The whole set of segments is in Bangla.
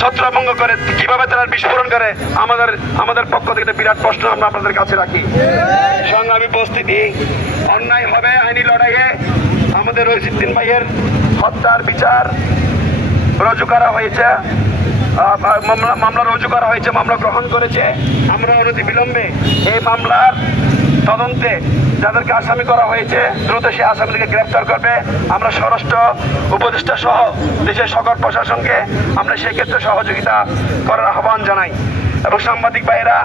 ছত্রভঙ্গ করে, কিভাবে তারা বিস্ফোরণ করে, আমাদের পক্ষ থেকে বিরাট প্রশ্ন আমরা আপনাদের কাছে রাখি। সংগ্রামী উপস্থিতি, অন্যায় হবে আইনি লড়াইয়ে আমাদের রইসুদ্দিন ভাইয়ের হত্যার বিচার রুজু করা হয়েছে, মামলা রুজু করা হয়েছে, মামলা গ্রহণ করেছে। আমরা অনতি বিলম্বে এই মামলার তদন্তে যাদেরকে আসামি করা হয়েছে দ্রুত সে আসামিদেরকে গ্রেফতার করবে। আমরা স্বরাষ্ট্র উপদেষ্টা সহ দেশের সকল প্রশাসনকে আমরা সেক্ষেত্রে সহযোগিতা করার আহ্বান জানাই। এবং সাংবাদিক ভাইয়েরা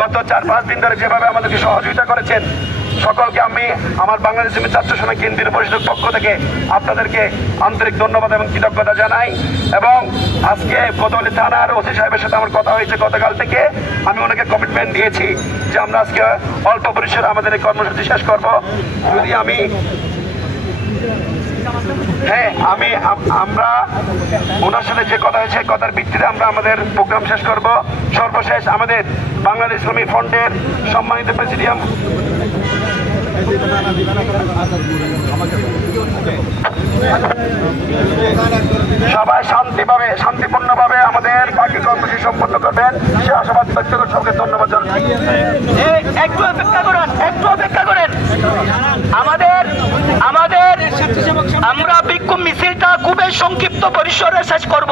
গত 4-5 দিন ধরে যেভাবে আমাদেরকে সহযোগিতা করেছেন, সকলকে আমি আমার বাংলাদেশ ছাত্র সেনা কেন্দ্রীয় পরিষদের পক্ষ থেকে আপনাদেরকে আন্তরিক ধন্যবাদ এবং কৃতজ্ঞতা জানাই। এবং আজকে কোতোয়ালি থানার ওসি সাহেবের সাথে আমার কথা হয়েছে গতকাল থেকে। আমি ওনাকে কমিটমেন্ট দিয়েছি যে আমরা আজকে অল্প পরিসরে আমাদের এই কর্মসূচি শেষ করব। যদি আমরা ওনার সাথে যে কথা হয়েছে কথার ভিত্তিতে আমরা আমাদের প্রোগ্রাম শেষ করব। সর্বশেষ আমাদের বাংলাদেশ ইসলামী ফ্রন্টের সম্মানিত প্রেসিডিয়াম সবাই শান্তিপূর্ণভাবে আমাদের বাকি কর্মসূচি সম্পন্ন করবেন সে আশাবাদ ব্যক্ত করে সবকে ধন্যবাদ জানাচ্ছি। একটু অপেক্ষা করেন। আমরা বিক্ষোভ মিছিলটা খুবই সংক্ষিপ্ত পরিসরে শেষ করব।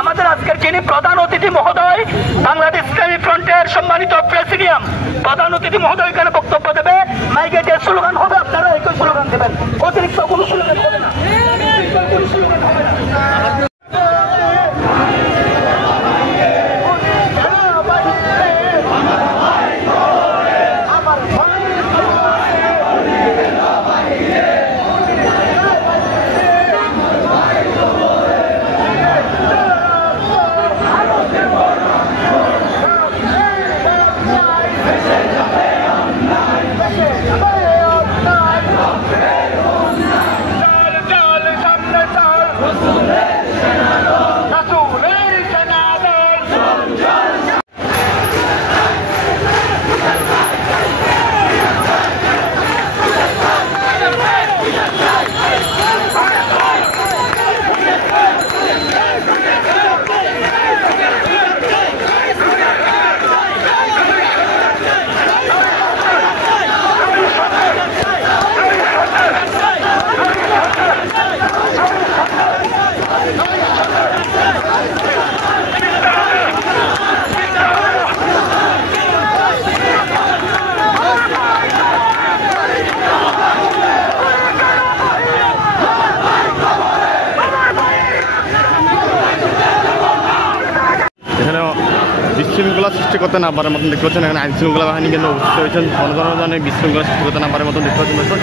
আমাদের আজকের যিনি প্রধান অতিথি মহোদয়, বাংলাদেশ ইসলামী ফ্রন্টের সম্মানিত প্রেসিডিয়াম প্রধান অতিথি মহোদয় এখানে বক্তব্য দেবে। মাইকে যে স্লোগান হবে আপনারা একই স্লোগান দেবেন, অতিরিক্ত কোনো স্লোগান হবে না। বিশৃঙ্খলা সৃষ্টি করতে না পারার মতন দেখতে পাচ্ছেন। এখানে আইন শৃঙ্খলা বাহিনী কেন্দ্র উপস্থিত হয়েছেন। জনগণের বিশৃঙ্খলা সৃষ্টি করতে না পারার মতন দেখতে পাচ্ছেন।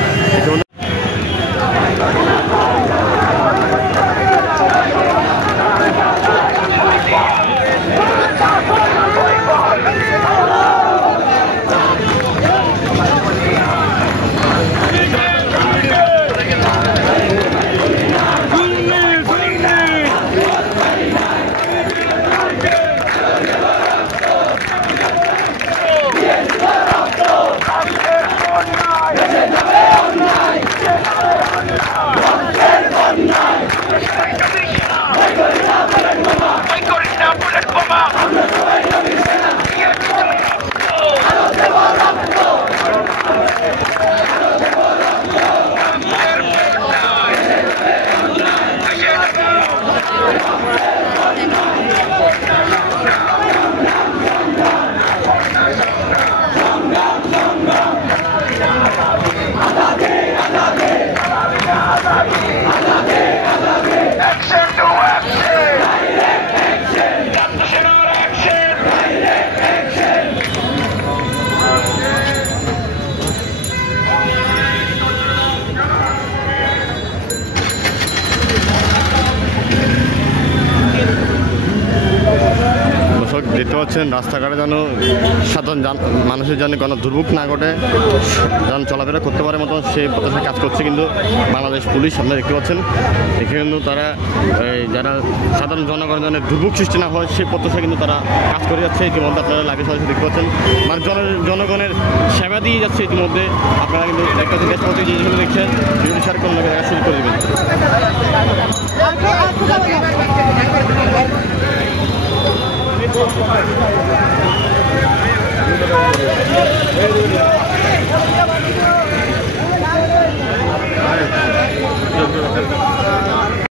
দেখতে পাচ্ছেন রাস্তাঘাটে যেন সাধারণ মানুষের যেন কোনো দুর্ভোগ না ঘটে, যেন চলাফেরা করতে পারে মতো সেই প্রত্যাশায় কাজ করছে কিন্তু বাংলাদেশ পুলিশ। আপনারা দেখতে পাচ্ছেন এখানে কিন্তু তারা যারা সাধারণ জনগণের যেন দুর্ভোগ সৃষ্টি না হয় সেই প্রত্যাশায় কিন্তু তারা কাজ করে যাচ্ছে। ইতিমধ্যে আপনারা লাইভে সরাসরি দেখতে পাচ্ছেন, মানে জনগণের সেবা দিয়ে যাচ্ছে। ইতিমধ্যে আপনারা কিন্তু দেখতে পাচ্ছেন দেশপতি যে যেগুলো দেখছেন ভিডিও শেয়ার করে দেখা শুরু করে দেবেন। Hey,